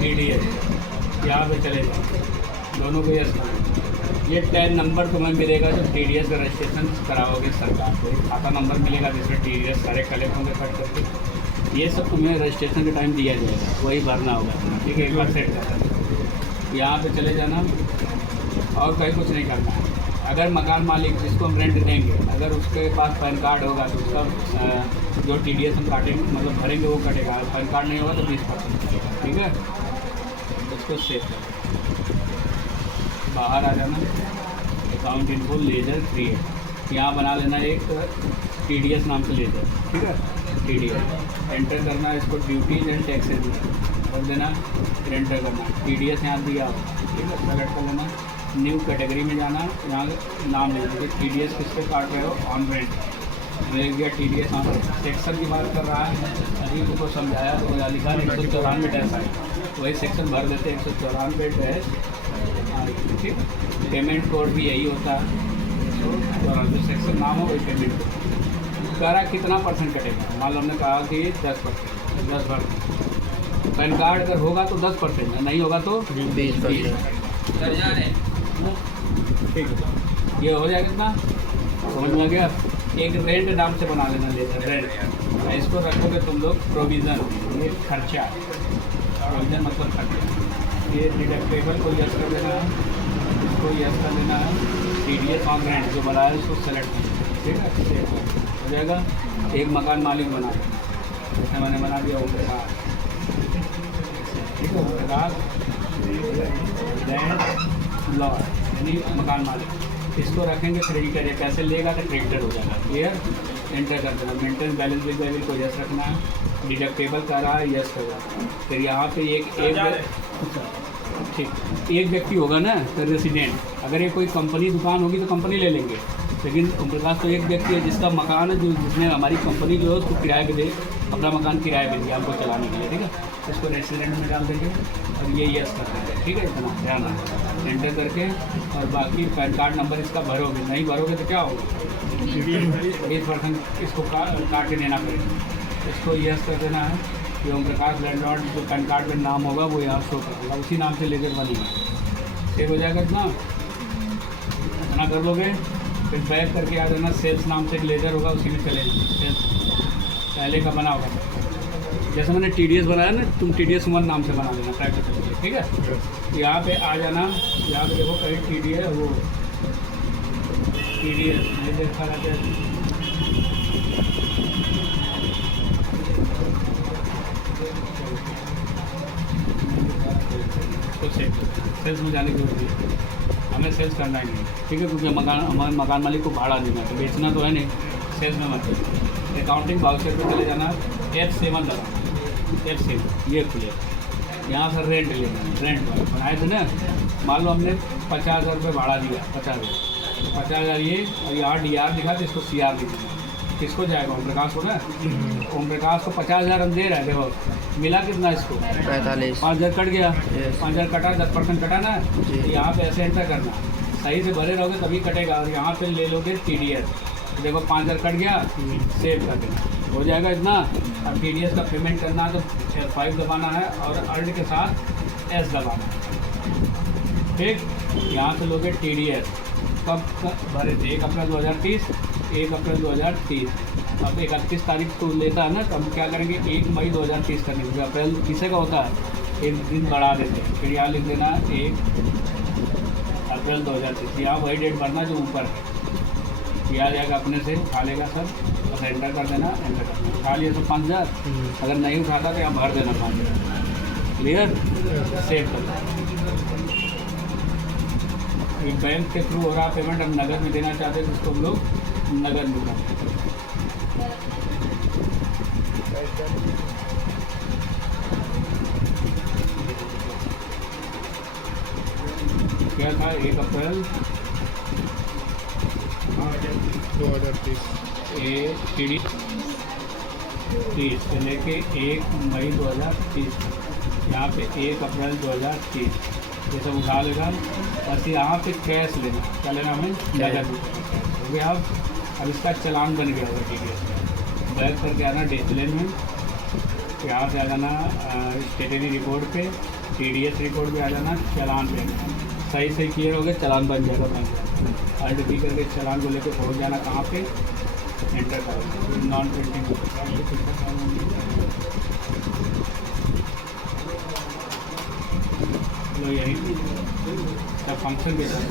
TDS यहाँ पे चले जाओ, दोनों को यस करना। ये 10 नंबर तुम्हें मिलेगा जब TDS का रजिस्ट्रेशन कराओगे सरकार को। खाता नंबर मिलेगा जिसमें TDS सारे कलेक्ट होंगे कट करके। ये सब तुम्हें रजिस्ट्रेशन के टाइम दिया जाएगा, वही भरना होगा। ठीक है, एक बार सेट करना, यहाँ पे चले जाना और कहीं कुछ नहीं करना है। अगर मकान मालिक जिसको हम रेंट देंगे अगर उसके पास पैन कार्ड होगा तो उसका जो TDS हम काटेंगे मतलब भरेंगे वो कटेगा। पैन कार्ड नहीं होगा तो 20% कटेगा। ठीक है, इसको सेव कर, बाहर आ जाना, अकाउंट इन्फो लेजर क्रिएट, यहाँ बना लेना एक TDS नाम से लेजर। ठीक है, TDS एंटर करना, इसको ड्यूटीज एंड टैक्सेज कर देना, फिर एंटर करना। TDS यहाँ दिया होगा। ठीक है, सेलेक्ट कर लेना, न्यू कैटेगरी में जाना, यहाँ नाम ले लीजिए TDS किस पे काट रहे हो, ऑन रेंट मिल गया TDS ऑन। सेक्शन की बात कर रहा है, अभी को समझाया तो लिखा 194 डैश है, वही सेक्शन भर देते 194 डैश। ठीक, पेमेंट कोड भी यही होता है, तो जो सेक्शन नाम हो वही पेमेंट कोड। कह रहा कितना परसेंट कटेगा, मान लो हमने कहा कि 10%, 10%। पैन कार्ड अगर होगा तो 10%, नहीं होगा तो 20%। ठीक है, ये हो जाएगा कितना, समझ में आ गया। एक रेंट नाम से बना लेना लेजर रेंट, इसको रखोगे तुम लोग प्रोविज़न, ये खर्चा, प्रोविज़न मतलब खर्चा। ये डिडक्टेबल को यस कर देना है, इसको यस कर देना है। TDS ऑन रेंट जो बनाया है उसको सेलेक्ट करना। ठीक है, हो जाएगा। एक मकान मालिक बना देना, जैसे मैंने बना दिया ओम प्रकाश। ठीक है, ओम प्रकाश लैंड लॉर्ड यानी मकान मालिक, इसको रखेंगे क्रेडिटर। ये पैसे लेगा तो क्रेडिटर हो जाएगा। क्लियर, एंटर कर देना। मेंटेन बैलेंस विद डेबिट को यस रखना है, डिडक्टेबल कर रहा है यस कर रहा है। फिर यहाँ पे एक व्यक्ति होगा ना तो रेसिडेंट, अगर ये कोई कंपनी दुकान होगी तो कंपनी ले लेंगे, लेकिन ओम प्रकाश तो एक व्यक्ति है जिसका मकान है, जो जिसने हमारी कंपनी जो है उसको किराए पे दे, अपना मकान किराए पे दिया हमको चलाने के लिए। ठीक है, इसको रेसिडेंट में डाल देंगे और ये यस कर देंगे। ठीक है, इतना ध्यान रखना, एंटर करके। और बाकी पैन कार्ड नंबर इसका भरोगे, नहीं भरोगे तो क्या होगा, 20% इसको काट के देना पड़ेगा। इसको यस कर देना है कि ओम प्रकाश लैंडलॉर्ड जो पैन कार्ड में नाम होगा वो यहाँ शो करेगा, उसी नाम से लेजर बनेगा। सेव हो जाएगा इतना कर लोगे। फिर बैक करके आ जाना, सेल्स नाम से एक लेजर होगा उसी में चले सेल्स पहले का बना होगा। जैसे मैंने TDS बनाया ना, तुम TDS 1 नाम से बना लेना प्रैक्टिस। ठीक है, यहाँ पे आ जाना, यहाँ पे देखो कहीं TDS वो TDS नहीं देखा रहता है। तो सेल्स में जाने की जरूरत है, हमें सेल्स करना ही नहीं। ठीक है, क्योंकि हमारे मकान मालिक को भाड़ा देना है, तो बेचना तो है नहीं, सेल्स में मत। अकाउंटिंग वाउचर पे चले जाना, F7 लगा, F7 ये क्लियर। यहाँ से रेंट लेना, रेंट बनाए थे ना, मान लो हमने 50,000 रुपये भाड़ा दिया, 50,000 तो 50,000 ये, और यहाँ DR लिखा तो इसको CR लिख देना। किसको जाएगा, ओम प्रकाश को ना। ओम प्रकाश को 50,000 हम दे रहे हैं, देखो मिला कितना इसको 45, 5,000 कट गया। 5,000 कटा, 10% कटा ना, यहाँ पे ऐसे एंटर करना, सही से भरे रहोगे तभी कटेगा। और यहाँ पे ले लोगे TDS, देखो 5,000 कट गया, सेव कर देना, हो जाएगा इतना। अब TDS का पेमेंट करना है तो F5 दबाना है और अल्ट के साथ S दबाना है। ठीक, यहाँ से लोगे TDS कब भरे थे, 1 अप्रैल 2030, 1 अप्रैल 2030। अब 31 तारीख को लेता है ना, तो हम क्या करेंगे 1 मई 2030 करने, क्योंकि अप्रैल किसे का होता है, एक दिन बढ़ा देते हैं। फिर यहाँ लिख देना 1 अप्रैल 2030, यहाँ वही डेट भरना जो ऊपर है, ये आ जाएगा अपने से, उठा लेगा सर, बस एंटर कर देना, एंटर कर देना। उठा लिया सब 5,000, अगर नहीं उठाता तो यहाँ भर देना 5,000। क्लियर, सेव कर देना। बैंक के थ्रू हो रहा पेमेंट, हम नगद में देना चाहते हैं तो उसको हम लोग नगद में करते हैं। क्या था, 1 अप्रैल 2030 30 से लेके 1 मई 2030, यहाँ पे 1 अप्रैल 2030 ये सब उठा लेगा। बस यहाँ पे कैश लेना, क्या लेना हमें, नगद हो गया। अब इसका चालान बन गया होगा। ठीक है, बैक करके आना डिस्प्ले में, यहाँ से आ जाना स्टेटरी रिपोर्ट पे, TDS रिपोर्ट भी आ जाना, चालान पे सही सही क्लियर हो गया, चालान बन जाएगा बैंक। RTP करके चालान को लेकर पहुँच जाना कहाँ पे, एंटर करो नॉन प्रिंटिंग। लो यही सब फंक्शन के साथ